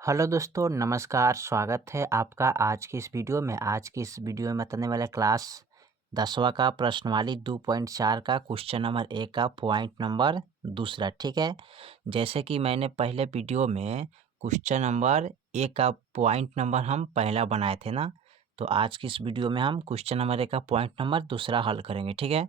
Hello दोस्तों, नमस्कार। स्वागत है आपका आज की इस वीडियो में। आज की इस वीडियो में बताने वाला क्लास 10वां का प्रश्नवाली 2.4 का क्वेश्चन नंबर 1 का पॉइंट नंबर दूसरा। ठीक है, जैसे कि मैंने पहले वीडियो में क्वेश्चन नंबर 1 का पॉइंट नंबर हम पहला बनाए थे ना, तो आज की इस वीडियो में हम क्वेश्चन नंबर 1 का पॉइंट नंबर दूसरा हल करेंगे। ठीक है,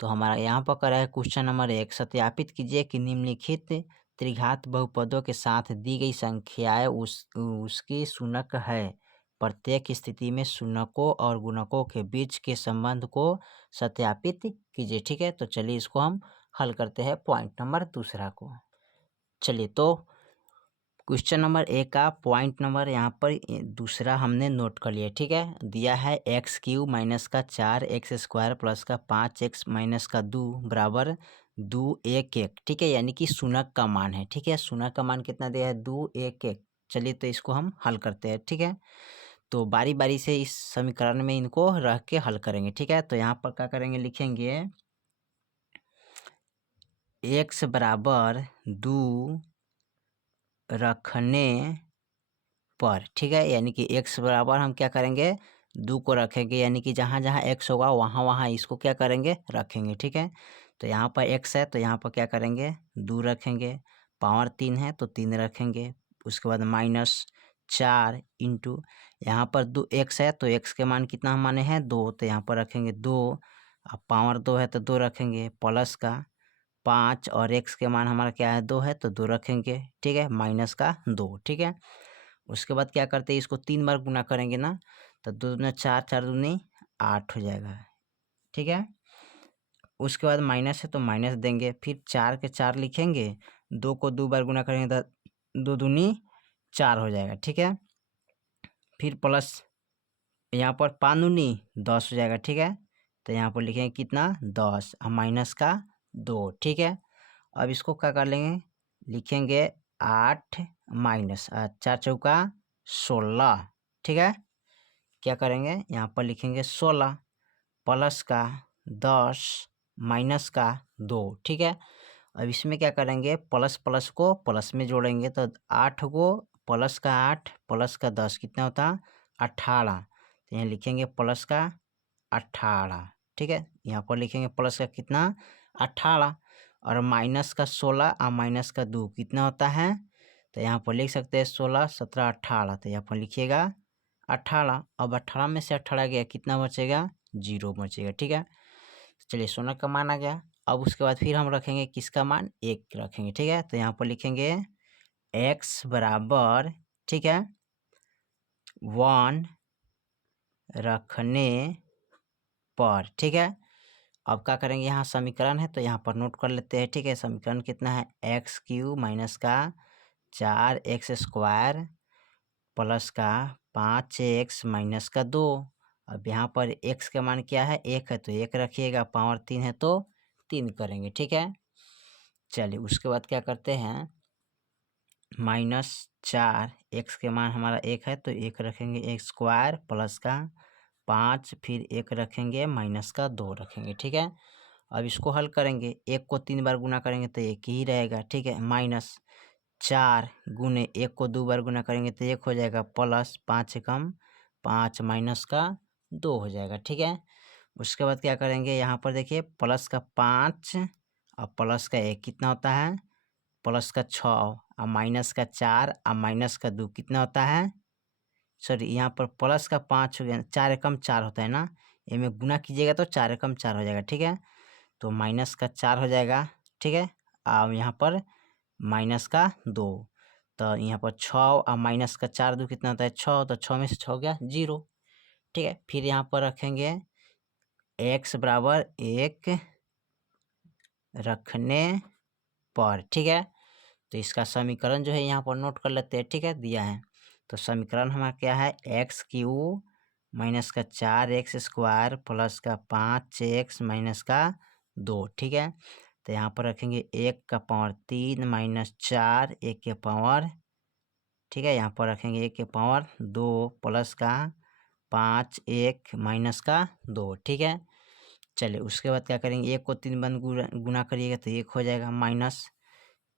तो हमारा यहाँ पर करा है क्वेश्चन नंबर 1। सत्यापित कीजिए कि निम्नलिखित त्रिघात बहुपदों के साथ दी गई संख्याएं उसकी शून्यक है। प्रत्येक स्थिति में शून्यकों और गुणकों के बीच के संबंध को सत्यापित कीजिए। ठीक है, तो चलिए इसको हम हल करते हैं पॉइंट नंबर दूसरा को। चलिए, तो क्वेश्चन नंबर 1 का पॉइंट नंबर यहाँ पर दूसरा हमने नोट कर लिया। ठीक है, दिया है एक्स क्यू माइनस का 4x² प्लस का 5x माइनस का 2 बराबर 2 1 1। ठीक है, यानी कि शून्यक का मान है। ठीक है, शून्यक का मान कितना दिया है? 2 1 1। चलिए, तो इसको हम हल करते हैं। ठीक है, तो बारी बारी से इस समीकरण में इनको रख के हल करेंगे। ठीक है, तो यहाँ पर क्या करेंगे, लिखेंगे x बराबर 2 रखने पर। ठीक है, यानी कि x बराबर हम क्या करेंगे, 2 को रखेंगे, यानी कि जहाँ जहाँ x होगा वहाँ वहाँ इसको क्या करेंगे, रखेंगे। ठीक है, तो यहाँ पर x है तो यहाँ पर क्या करेंगे, 2 रखेंगे। पावर 3 है तो 3 रखेंगे। उसके बाद -4 इंटू यहाँ पर 2 x है तो x के मान कितना हम माने हैं, 2, तो यहाँ पर रखेंगे 2। अब पावर 2 है तो 2 रखेंगे, प्लस का 5 और x के मान हमारा क्या है, 2 है तो 2 रखेंगे। ठीक है, माइनस का 2। ठीक है, उसके बाद क्या करते हैं, इसको 3 बार गुना करेंगे ना, तो 2 दूनी 4, 4 दूनी 8 हो जाएगा। ठीक है, उसके बाद माइनस है तो माइनस देंगे, फिर 4 के 4 लिखेंगे, 2 को 2 बार गुना करेंगे तो 2 दूनी 4 हो जाएगा। ठीक है, फिर प्लस यहाँ पर 5 दूनी 10 हो जाएगा। ठीक है, तो यहाँ पर लिखेंगे कितना, 10 और माइनस का 2। ठीक है, अब इसको क्या कर लेंगे, लिखेंगे 8 माइनस 4 चौका 16। ठीक है, क्या करेंगे, यहाँ पर लिखेंगे 16 प्लस का 10 माइनस का 2। ठीक है, अब इसमें क्या करेंगे, प्लस प्लस को प्लस में जोड़ेंगे, तो 8 को प्लस का 8 प्लस का 10 कितना होता, 18। तो यहाँ लिखेंगे प्लस का 18। ठीक है, यहाँ पर लिखेंगे प्लस का कितना, 18 और माइनस का 16 और माइनस का 2 कितना होता है, तो यहाँ पर लिख सकते हैं 16 17 18। तो यहाँ पर लिखिएगा 18। अब 18 में से 18 गया, कितना बचेगा, 0 बचेगा। ठीक है, चलिए सोना का मान आ गया। अब उसके बाद फिर हम रखेंगे किसका मान, 1 रखेंगे। ठीक है, तो यहाँ पर लिखेंगे x बराबर, ठीक है, 1 रखने पर। ठीक है, अब क्या करेंगे, यहाँ समीकरण है तो यहाँ पर नोट कर लेते हैं। ठीक है, समीकरण कितना है, x³ माइनस का 4x² प्लस का 5x माइनस का 2। अब यहाँ पर x का मान क्या है, 1 है तो 1 रखिएगा, पावर 3 है तो 3 करेंगे। ठीक है, चलिए उसके बाद क्या करते हैं, -4 x के मान हमारा 1 है तो 1 रखेंगे, x² प्लस का 5 फिर 1 रखेंगे, माइनस का 2 रखेंगे। ठीक है, अब इसको हल करेंगे, 1 को 3 बार गुना करेंगे तो 1 ही रहेगा। ठीक है, -4 गुने 1 को 2 बार गुना करेंगे तो 1 हो जाएगा, प्लस 5 कम 5 माइनस का 2 हो जाएगा। ठीक है, उसके बाद क्या करेंगे, यहाँ पर देखिए प्लस का 5 और प्लस का 1 कितना होता है, प्लस का 6 और माइनस का 4 और माइनस का 2 कितना होता है, सॉरी यहाँ पर प्लस का 5 हो गया, 4 एकम 4 होता है ना, इनमें गुना कीजिएगा तो 4 एकम 4 हो जाएगा। ठीक है, तो माइनस का 4 हो जाएगा। ठीक है, अब यहाँ पर माइनस का 2, तो यहाँ पर 6 और माइनस का 4 2 कितना होता है, 6, तो 6 में से 6 हो गया 0। ठीक है, फिर यहाँ पर रखेंगे x बराबर 1 रखने पर। ठीक है, तो इसका समीकरण जो है यहाँ पर नोट कर लेते हैं। ठीक है, दिया है तो समीकरण हमारा क्या है, x³ माइनस का 4x² प्लस का 5x माइनस का 2। ठीक है, तो यहाँ पर रखेंगे 1 का पावर 3 माइनस 4 1 के पावर, ठीक है, यहाँ पर रखेंगे 1 के पावर 2 प्लस का 5 1 माइनस का 2। ठीक है, चलिए उसके बाद क्या करेंगे, 1 को 3 बार गुना करिएगा तो 1 हो जाएगा, माइनस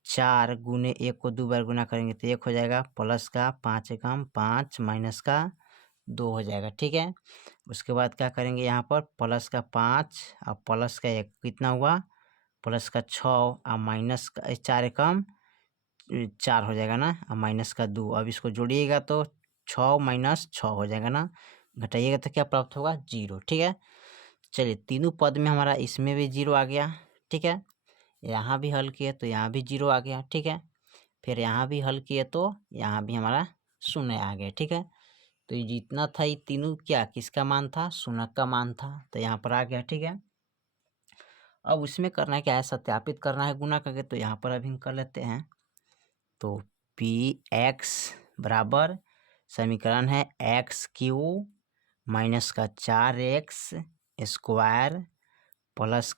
4 गुने 1 को 2 बार गुना करेंगे तो 1 हो जाएगा, प्लस का 5 एकम 5 माइनस का 2 हो जाएगा, ठीक है। उसके बाद क्या करेंगे यहाँ पर प्लस का 5 और प्लस का 1 कितना हुआ, प्लस का 6 और माइनस का 4 एकम 4 हो जाएगा ना, और माइनस का 2। अब इसको जोड़िएगा तो 6 माइनस 6 हो जाएगा ना, घटाइएगा तो क्या प्राप्त होगा, 0, ठीक है। चलिए तीनों पद में हमारा इसमें भी 0 आ गया, ठीक है। यहाँ भी हल किए तो यहाँ भी 0 आ गया, ठीक है। फिर यहाँ भी हल किए तो यहाँ भी हमारा 0 आ गया, ठीक है। तो ये जितना था ये तीनों क्या किसका मान था, 0 का मान था, तो यहाँ पर आ गया, ठीक है। अब उसमें करना क्या है, सत्यापित करना है गुना करके, तो यहाँ पर अभी हम कर लेते हैं। तो पी एक्स बराबर समीकरण है एक्स क्यू माइनस का 4x स्क्वायर प्लस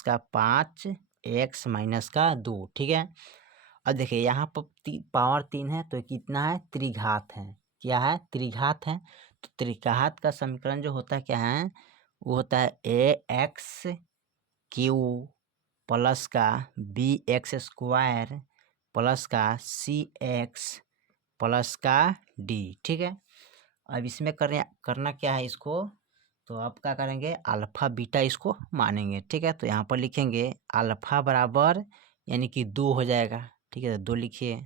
का 5x माइनस का 2, ठीक है। अब देखिए यहाँ पर पावर 3 है तो कितना है, त्रिघात है, क्या है, त्रिघात है। तो त्रिघात का समीकरण जो होता है क्या है, वो होता है ax क्यू प्लस का bx स्क्वायर प्लस का cx प्लस का d, ठीक है। अब इसमें करना क्या है इसको, तो आप क्या करेंगे, अल्फ़ा बीटा इसको मानेंगे, ठीक है। तो यहाँ पर लिखेंगे अल्फ़ा बराबर यानी कि 2 हो जाएगा, ठीक है, तो 2 लिखिए।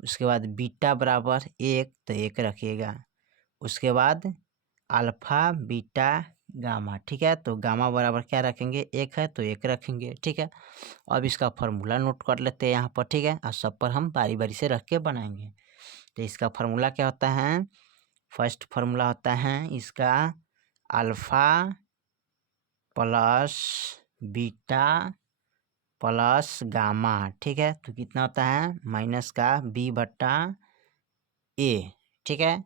उसके बाद बीटा बराबर 1 तो 1 रखिएगा। उसके बाद अल्फ़ा बीटा गामा, ठीक है, तो गामा बराबर क्या रखेंगे, 1 है तो 1 रखेंगे, ठीक है। अब इसका फार्मूला नोट कर लेते हैं यहाँ पर, ठीक है, और सब पर हम बारी बारी से रख के बनाएंगे। तो इसका फार्मूला क्या होता है, फर्स्ट फार्मूला होता है इसका alpha plus beta plus gamma, ठीक है। तो कितना होता है, माइनस का b बट्टा a, ठीक है।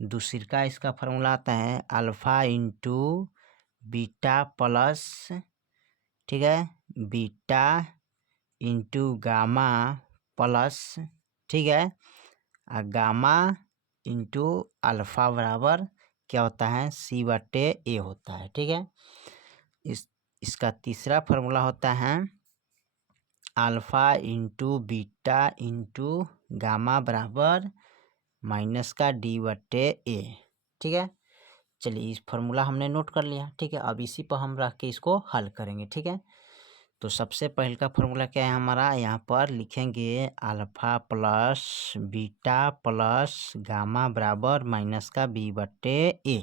दूसरी का इसका फार्मूला आता है अल्फ़ा इंटू बीटा प्लस, ठीक है, बीटा इंटू गामा प्लस, ठीक है, और गामा इंटू अल्फ़ा बराबर क्या होता है, c बट्टे a होता है, ठीक है। इसका तीसरा फार्मूला होता है alpha into beta into gamma बराबर माइनस का d बट्टे a, ठीक है। चलिए इस फार्मूला हमने नोट कर लिया, ठीक है। अब इसी पर हम रख के इसको हल करेंगे, ठीक है। तो सबसे पहले का फार्मूला क्या है हमारा, यहाँ पर लिखेंगे alpha plus beta plus gamma बराबर माइनस का b बट्टे a।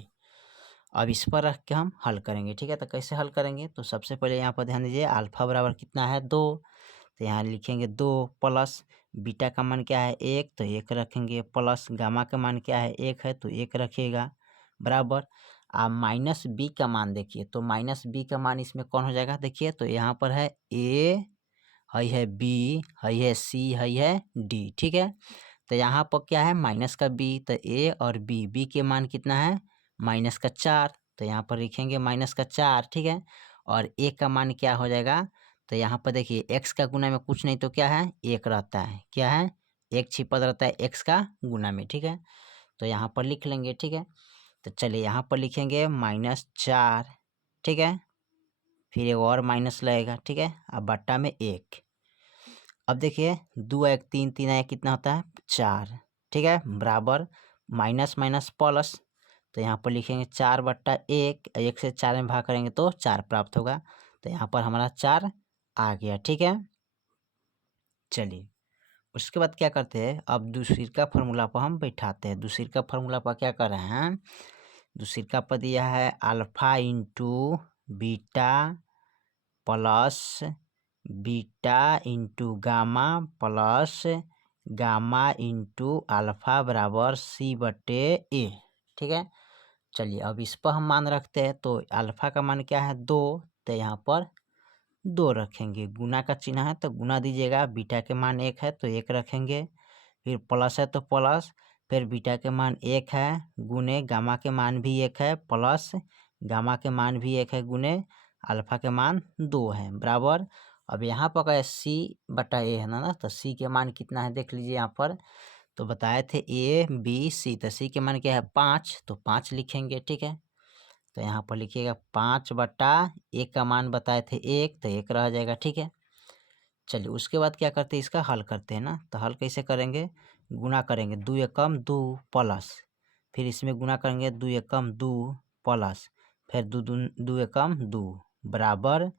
अब इस पर रख के हम हल करेंगे, ठीक है। तो कैसे हल करेंगे, तो सबसे पहले यहाँ पर ध्यान दीजिए अल्फ़ा बराबर कितना है, 2, तो यहाँ लिखेंगे 2 प्लस बीटा का मान क्या है, 1, तो 1 रखेंगे, प्लस गामा का मान क्या है, 1 है तो 1 रखिएगा, बराबर। अब माइनस बी का मान देखिए, तो माइनस बी का मान इसमें कौन हो जाएगा, देखिए तो यहाँ पर है ए, है बी, है सी, है डी, ठीक है। तो यहाँ पर क्या है, माइनस का बी, तो ए और बी के मान कितना है, माइनस का 4, तो यहाँ पर लिखेंगे माइनस का 4, ठीक है। और ए का मान क्या हो जाएगा, तो यहाँ पर देखिए एक्स का गुना में कुछ नहीं तो क्या है, 1 रहता है, क्या है, 1 छिपा रहता है एक्स का गुना में, ठीक है। तो यहाँ पर लिख लेंगे, ठीक है। तो चलिए यहाँ पर लिखेंगे -4, ठीक है, फिर एक और माइनस लगेगा, ठीक है, अब बट्टा में 1। अब देखिए 2 1 3 3 1 कितना होता है, 4, ठीक है, बराबर माइनस माइनस प्लस, तो यहाँ पर लिखेंगे 4 बट्टा 1, 1 से 4 में भाग करेंगे तो 4 प्राप्त होगा, तो यहाँ पर हमारा 4 आ गया, ठीक है। चलिए उसके बाद क्या करते हैं, अब दूसरी का फार्मूला पर हम बैठाते हैं। दूसरी का फार्मूला पर क्या कर रहे हैं, दूसरी का पर दिया है alpha into beta plus beta into gamma plus gamma into alpha बराबर c बट्टे a, ठीक है। चलिए अब इस पर हम मान रखते हैं, तो अल्फ़ा का मान क्या है, 2, तो यहाँ पर 2 रखेंगे, गुना का चिन्ह है तो गुना दीजिएगा, बीटा के मान 1 है तो 1 रखेंगे, फिर प्लस है तो प्लस, फिर बीटा के मान 1 है गुने गामा के मान भी 1 है प्लस गामा के मान भी 1 है गुने अल्फ़ा के मान 2 है, बराबर। अब यहाँ पर क्या है, सी बटा ए है ना, तो सी के मान कितना है देख लीजिए यहाँ पर, तो बताए थे ए बी सी, तो सी के मान क्या है 5, तो 5 लिखेंगे, ठीक है। तो यहाँ पर लिखिएगा 5 बटा 1 का मान बताए थे 1, तो 1 रह जाएगा, ठीक है। चलिए उसके बाद क्या करते हैं, इसका हल करते हैं ना। तो हल कैसे करेंगे, गुना करेंगे, 2 एकम 2 प्लस, फिर इसमें गुना करेंगे 2 एकम 2 प्लस, फिर 2 एकम 2 बराबर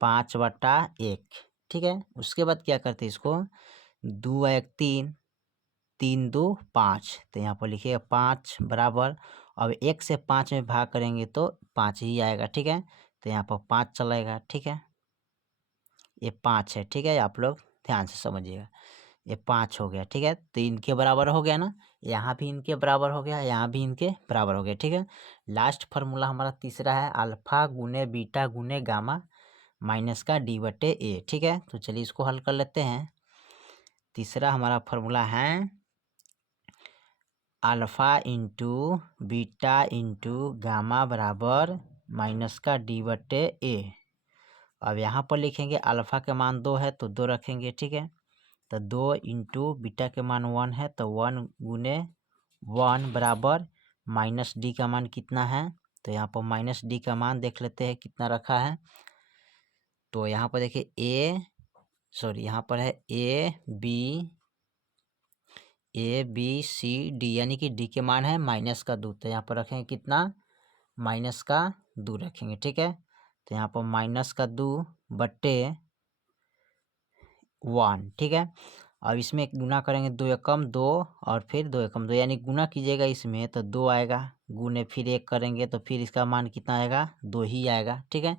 5/1। ठीक है, उसके बाद क्या करते हैं, इसको 2 1 3, 3 2 5, तो यहाँ पर लिखिएगा 5 बराबर, अब 1 से 5 में भाग करेंगे तो 5 ही आएगा। ठीक है, तो यहाँ पर 5 चलेगा। ठीक है, ये 5 है। ठीक है, आप लोग ध्यान से समझिएगा, ये 5 हो गया। ठीक है, तो इनके बराबर हो गया ना, यहाँ भी इनके बराबर हो गया, यहाँ भी इनके बराबर हो गया। ठीक है, लास्ट फार्मूला हमारा तीसरा है, अल्फा गुने बीटा गुने गामा माइनस का d/a। ठीक है, तो चलिए इसको हल कर लेते हैं। तीसरा हमारा फार्मूला है alpha into beta into gamma बराबर माइनस का d/a। अब यहाँ पर लिखेंगे अल्फ़ा के मान 2 है तो 2 रखेंगे। ठीक है, तो 2 इंटू बीटा के मान 1 है तो 1 गुने 1 बराबर माइनस डी का मान कितना है, तो यहाँ पर माइनस डी का मान देख लेते हैं कितना रखा है। तो यहाँ पर देखिए यहाँ पर है A B C D, यानी कि डी के मान है -2, तो यहाँ पर रखेंगे कितना, -2 रखेंगे। ठीक है, तो यहाँ पर -2/1। ठीक है, अब इसमें गुना करेंगे 2 एकम 2 और फिर 2 एकम 2, यानी गुना कीजिएगा इसमें तो 2 आएगा, गुने फिर 1 करेंगे तो फिर इसका मान कितना आएगा, 2 ही आएगा। ठीक है,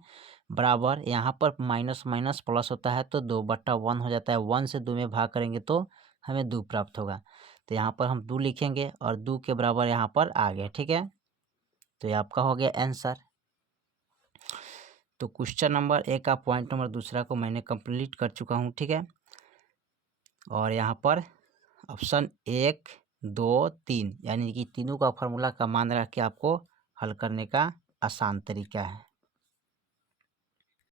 बराबर यहाँ पर माइनस माइनस प्लस होता है तो 2/1 हो जाता है, 1 से 2 में भाग करेंगे तो हमें 2 प्राप्त होगा। तो यहाँ पर हम 2 लिखेंगे और 2 के बराबर यहाँ पर आ गया। ठीक है, तो ये आपका हो गया आंसर। तो क्वेश्चन नंबर 1 का पॉइंट नंबर दूसरा को मैंने कंप्लीट कर चुका हूँ। ठीक है, और यहाँ पर ऑप्शन 1 2 3 यानी कि तीनों का फार्मूला का मान रख के आपको हल करने का आसान तरीका है।